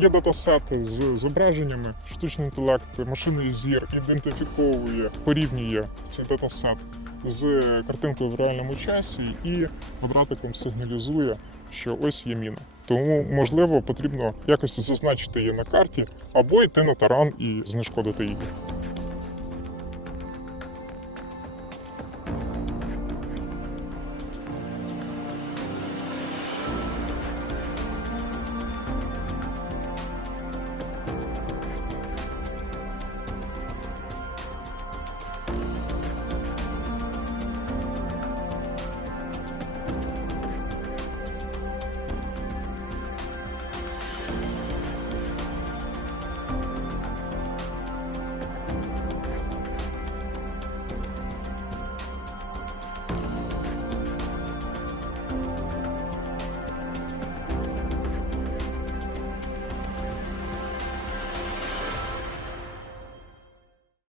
Є датасет з зображеннями, штучний інтелект, машинний зір ідентифіковує, порівнює цей датасет з картинкою в реальному часі і квадратиком сигналізує, що ось є міна. Тому, можливо, потрібно якось зазначити її на карті або йти на таран і знешкодити її.